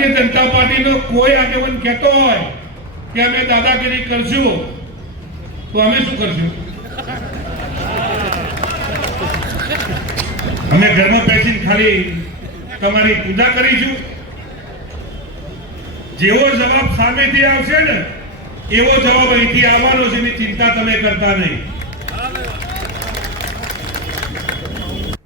ભારતીય જનતા પાર્ટીનો કોઈ આગેવાન કહેતો હોય કે અમે દાદાગીરી કરશું, તો અમે શું કરશું? અમે ઘરમાં બેસીને ખાલી તમારી પૂજા કરીશું. જેવો જવાબ સામેથી આવશે ને, એવો જવાબ અહીંથી આવવાનો છે, એની ચિંતા તમે કરતા નહીં.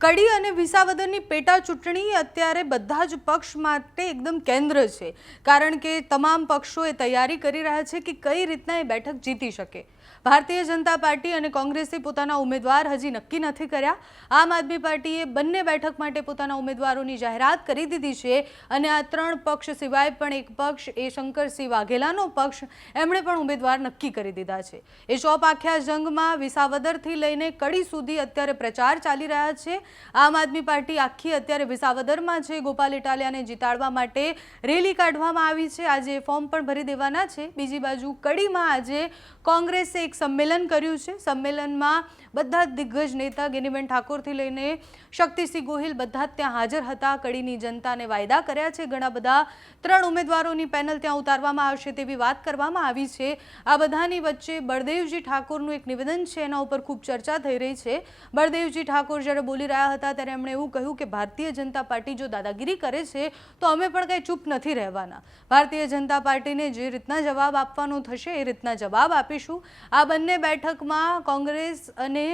કડી અને વિસાવદરની પેટા ચૂંટણી અત્યારે બધા જ પક્ષ માટે એકદમ કેન્દ્ર છે. કારણ કે તમામ પક્ષો એ તૈયારી કરી રહ્યા છે કે કઈ રીતના એ બેઠક જીતી શકે. ભારતીય જનતા પાર્ટી અને કોંગ્રેસે પોતાના ઉમેદવાર હજી નક્કી નથી કર્યા. આમ આદમી પાર્ટીએ બંને બેઠક માટે પોતાના ઉમેદવારોની જાહેરાત કરી દીધી છે અને આ ત્રણ પક્ષ સિવાય પણ એક પક્ષ એ શંકરસિંહ વાઘેલાનો પક્ષ, એમણે પણ ઉમેદવાર નક્કી કરી દીધા છે. એ ચોપ આખ્યા જંગમાં વિસાવદરથી લઈને કડી સુધી અત્યારે પ્રચાર ચાલી રહ્યા છે. આમ આદમી પાર્ટી આખી અત્યારે વિસાવદરમાં છે. ગોપાલ ઇટાલિયાને જીતાડવા માટે રેલી કાઢવામાં આવી છે. આજે ફોર્મ પણ ભરી દેવાના છે. બીજી બાજુ કડીમાં આજે કોંગ્રેસે એક સંમેલન કર્યું છે. સંમેલનમાં બધા જ દિગ્ગજ નેતા ગેનીબેન ઠાકોરથી લઈને શક્તિસિંહ ગોહિલ બધા જ ત્યાં હાજર હતા. કડીની જનતાને વાયદા કર્યા છે. ઘણા બધા ત્રણ ઉમેદવારોની પેનલ ત્યાં ઉતારવામાં આવશે તેવી વાત કરવામાં આવી છે. આ બધાની વચ્ચે બળદેવજી ઠાકોરનું એક નિવેદન છે. એના ઉપર ખૂબ ચર્ચા થઈ રહી છે. બળદેવજી ઠાકોર જ્યારે બોલી રહ્યા હતા ત્યારે એમણે એવું કહ્યું કે ભારતીય જનતા પાર્ટી જો દાદાગીરી કરે છે, તો અમે પણ કંઈ ચૂપ નથી રહેવાના. ભારતીય જનતા પાર્ટીને જે રીતના જવાબ આપવાનો થશે એ રીતના જવાબ આપીશું. આ બંને બેઠકમાં કોંગ્રેસ અને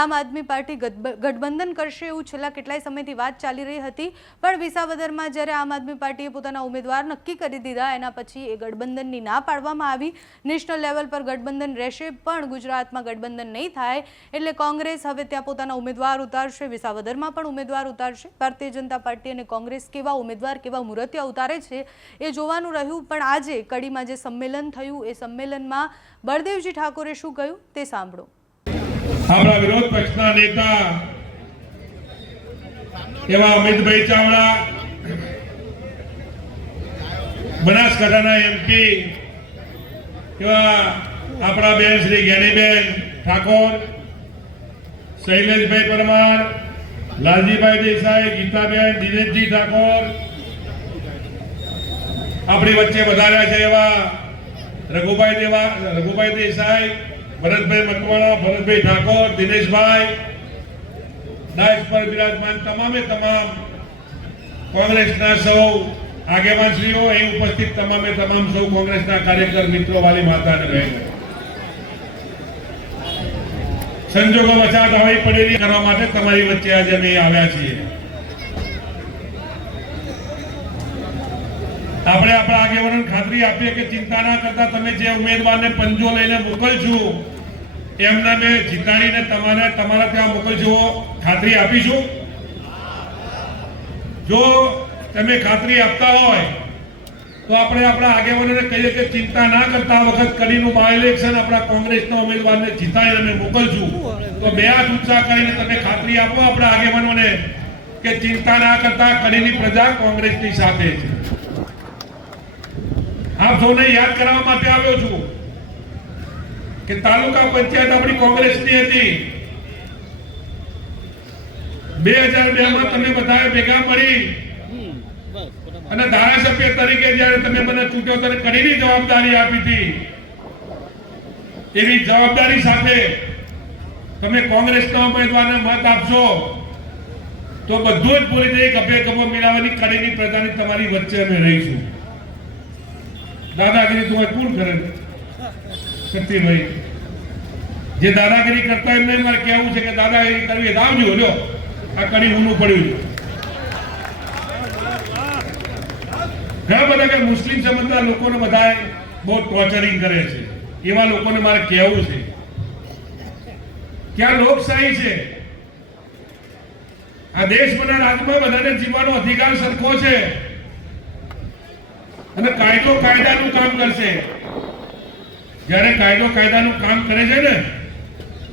આમ આદમી પાર્ટી ગઠબંધન કરશે એવું છેલ્લા કેટલાય સમયથી વાત ચાલી રહી હતી. પણ વિસાવદરમાં જ્યારે આમ આદમી પાર્ટીએ પોતાના ઉમેદવાર નક્કી કરી દીધા, એના પછી એ ગઠબંધનની ના પાડવામાં આવી. નેશનલ લેવલ પર ગઠબંધન રહેશે પણ ગુજરાતમાં ગઠબંધન નહીં થાય. એટલે કોંગ્રેસ હવે ત્યાં પોતાના ઉમેદવાર ઉતારશે વિસાવદરમાં પણ ઉમેદવાર ઉતારશે. ભારતીય જનતા પાર્ટી અને કોંગ્રેસ કેવા ઉમેદવાર, કેવા મુરતિયા ઉતારે છે એ જોવાનું રહ્યું. પણ આજે કડીમાં જે સંમેલન થયું, એ સંમેલનમાં બળદેવજી ઠાકોરે શું કહ્યું તે સાંભળો. આપણા વિરોધ પક્ષના નેતા એવા અમિતભાઈ ચાવડા, બનાસકાંઠાના એમપી એવા આપણા બેન શ્રી જ્ઞાનીબેન ઠાકોર, શૈલેષભાઈ પરમાર લાલજીભાઈ દેસાઈ, ગીતાબેન, દિનેશજી ઠાકોર આપણી વચ્ચે વધાર્યા છે એવા રઘુભાઈ દેવા, રઘુભાઈ દેસાઈ, ભરતભાઈ મકવાણા, ભરતભાઈ ઠાકોર, દિનેશભાઈ, ડાયસ પર બિરાજમાન તમામે તમામ કોંગ્રેસના સૌ આગેવાનશ્રીઓ, અહીં ઉપસ્થિત તમામે તમામ સૌ કોંગ્રેસના કાર્યકર મિત્રો વાલી માતા અને બહેનો. સંજોગો વચાત આવી પડેલી કરવા માટે તમારી વચ્ચે આજે અમે આવ્યા છીએ. આપણે આપણા આગેવાનોને ખાતરી આપીએ કે ચિંતા ના કરતા તમે જે ઉમેદવારને પંજો લઈને મોકલજો, એમને મેં જીતાડીને તમારે તમારા ત્યાં મોકલજો, ખાતરી આપીશું. જો તમે ખાતરી આપતા હોય તો આપણે આપણા આગેવાનોને કહીએ કે ચિંતા ના કરતા વખત કડીનું બાય ઇલેક્શન આપણા કોંગ્રેસના ઉમેદવારને જીતાય અને મોકલશું. તો બે હાથ ઉત્સાહ કરીને તમે ખાતરી આપો આપણા આગેવાનોને કે ચિંતા ના કરતા કડીની પ્રજા કોંગ્રેસની સાથે છે. આપ સૌને યાદ કરાવવા માટે આવ્યો છું કે તાલુકા પંચાયત આપણી કોંગ્રેસની હતી. બે હજાર બે માં તમે બધાએ ભેગા મળી. અને ધારાસભ્ય તરીકે જ્યારે તમે મને ચૂંટ્યો ત્યારે કડીની જવાબદારી આપી હતી. એવી જવાબદારી સાથે તમે કોંગ્રેસના ઉમેદવારને મત આપશો, તો બધું જ ભૂલી જઈ ગભે ગભો મેળવવાની કડીની પ્રજાની તમારી વચ્ચે અમે રહીશું. દાદાગીરી તો કોણ કરે? શક્તિભાઈ જે દાદાગીરી કરતા એમને મારે કહેવું છે કે દાદાગીરી કરવી આવજો, લ્યો. આ કડી ઊનું પડ્યું છે. ઘણા બધા કે મુસ્લિમ સમજતા લોકોને બધા બહુ ટોર્ચરિંગ કરે છે. એવા લોકોને મારે કહેવું છે. ક્યાં લોકશાહી છે. આ દેશમાંના રાજમાં બધાને જીવવાનો અધિકાર સરખો છે. અને કાયદો કાયદાનું કામ કરશે. જ્યારે કાયદો કાયદાનું કામ કરે છે ને,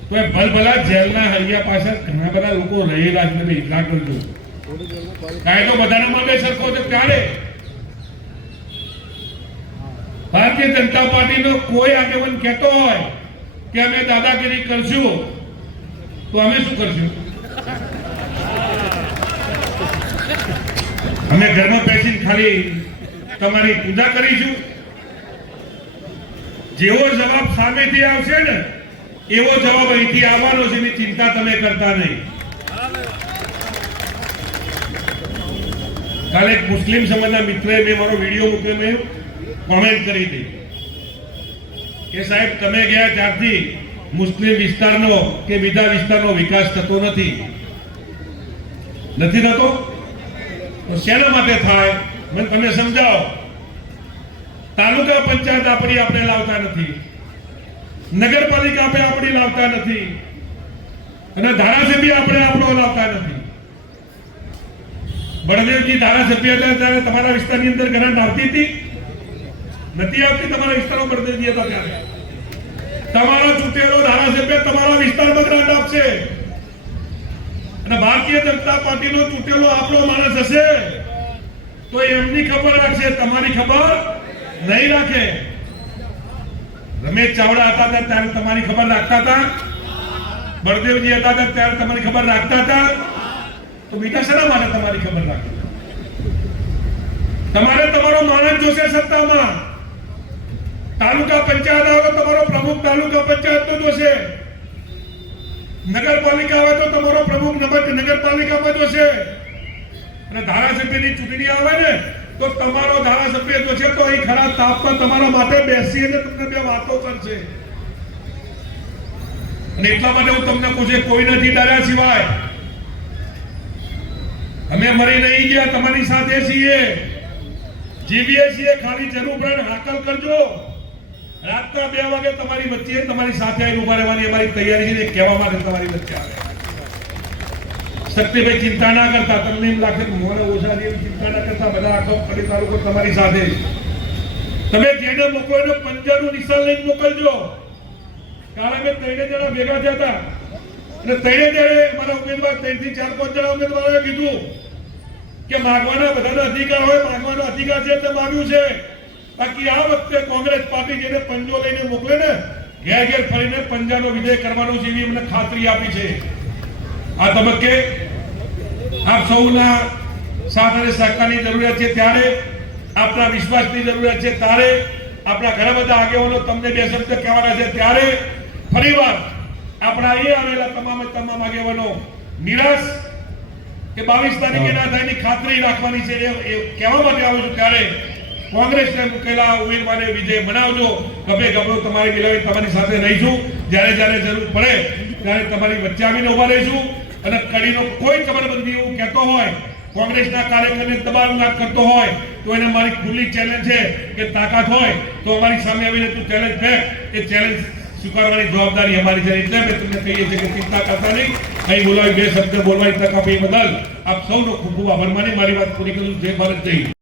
તો એ ભલભલા જેલના હરિયા પાછળ ઘણા બધા લોકો રહેલા છે એટલા કરજો કાયદો બધાના માટે સરખો છે ત્યારે ભારતીય જનતા પાર્ટીનો કોઈ આગેવાન કહેતો હોય કે અમે દાદાગીરી કરશું, તો અમે શું કરશું? અમે ઘરમાં બેસીને ખાલી તમારી પૂજા કરીશું. જેવો જવાબ સામેથી આવશે ને, એવો જવાબ અહીંથી આવવાનો છે, એની ચિંતા તમે કરતા નહીં. કાલે મુસ્લિમ સમાજના મિત્રએ મેં મારો વીડિયો મૂક્યો મેં કોમેન્ટ કરી હતી. કે સાહેબ, તમે ગયા ત્યારથી મુસ્લિમ વિસ્તારનો કે બીજા વિસ્તારનો વિકાસ થતો નથી. નથી થતો? તો શેના માટે થાય? મને તમે સમજાવો. તાલુકા પંચાયત આપણી આપણે લાવતા નથી. નગરપાલિકા આપણે આપણી લાવતા નથી. અને ધારાસભ્ય આપણે આપણો લાવતા નથી. બળદેવજી ધારાસભ્ય હતા ત્યારે તમારા વિસ્તારની અંદર ગ્રાન્ટ આવતી હતી? નથી આવતી, તમારા વિસ્તારમાં બળદેવજી હતા ત્યારે. તમારો ચૂંટેલો ધારાસભ્ય તમારા વિસ્તારમાં ગ્રાન્ટ આપશે. અને ભારતીય જનતા પાર્ટીનો ચૂંટેલો આપણો માણસ હશે, તો એમની ખબર રાખશે. તમારી ખબર નહીં રાખે. રમેશ ચાવડા હતા ત્યારે તમારી ખબર રાખતા હતા. બળદેવજી હતા ત્યારે તમારી ખબર રાખતા હતા. તો બીજા શેના માટે તમારી ખબર રાખે? તમારે તમારો માણસ જોશે સત્તામાં. તાલુકા પંચાયત આવે તો તમારો પ્રમુખ તાલુકા પંચાયત નો જોશે નગરપાલિકા આવે તો તમારો પ્રમુખ નગર- નગરપાલિકામાં જોશે અને ધારાસભ્યની ચૂંટણી આવે ને, તો તમારો ધારાસભ્ય જોશે તો અહીં ખરા તાપમાં તમારા માટે બેસી અને તમને બે વાતો કરશે. અને એટલા માટે હું તમને કહું છું, કોઈ નથી ડર્યા સિવાય. અમે મરી નહીં ગયા, તમારી સાથે છીએ. જીવીએ છીએ ખાલી જરૂર હાકલ કરજો. રાતના બે વાગે તમારી વચ્ચે, તમારી સાથે આવીને ઊભા રહેવાની અમારી તૈયારી છે કહેવા માટે તમારી વચ્ચે આવે. શક્તિભાઈ ચિંતા ના કરતા, તમને એમ લાગે કે ઓછા જેવી ચિંતા ના કરતા, બધા આખો કડી તાલુકો તમારી સાથે તમે જેને મોકલો એને પંજાનું નિશાન લઈને મોકલજો. કાલે કે ત્રણે જણા ભેગા થયા હતા. અને ત્રણે જણે મારા ઉમેદવાર ત્રણથી ચાર પાંચ જણા ઉમેદવારોએ કીધું કે માગવાના બધાનો અધિકાર હોય, માગવાનો અધિકાર છે એટલે માગ્યું છે. બાકી આ વખતે કોંગ્રેસ પાર્ટી જેને પંજો લઈને મોકલે ને ઘેર ઘેર ફરીને પંજાનો વિજય કરવાનો છે એવી અમને ખાતરી આપી છે. આ તબક્કે આપ સૌના સાથ અને સહકારની જરૂરિયાત છે ત્યારે આપણા વિશ્વાસની જરૂરિયાત છે ત્યારે આપણા ઘણા બધા આગેવાનો તમને બે શબ્દ કહેવાના છે ત્યારે ફરીવાર આપણા એ આવેલા તમામ તમામ આગેવાનો નિરાશ કે બાવીસ તારીખે ના થાય ખાતરી રાખવાની છે એ એ કહેવા માટે આવું છું ત્યારે કોંગ્રેસને મૂકેલા ઉમેદવારે વિજય બનાવજો. ગમે ગમે તમારી મિલાવી તમારી સાથે રહીશું. જ્યારે જ્યારે જરૂર પડે ત્યારે તમારી વચ્ચે આવીને ઊભા રહીશું. અને કડીનો કોઈ કમરબંધી એવું કહેતો હોય, કોંગ્રેસના કાર્યકરને દબાણ કરતો હોય, તો એને મારી ખુલ્લી ચેલેન્જ છે કે તાકાત હોય, તો અમારી સામે આવીને તું ચેલેન્જ ફેંક. એ ચેલેન્જ સ્વીકારવાની જવાબદારી અમારી છે. એટલે મેં તમને કહીએ છીએ કે ચિંતા કરતા નહીં. અહીં બોલાવી બે શબ્દ બોલવાની તક આપી બદલ આપ સૌનો ખૂબ ખૂબ આભાર. માની મારી વાત પૂરી કરું. જય ભારત જય.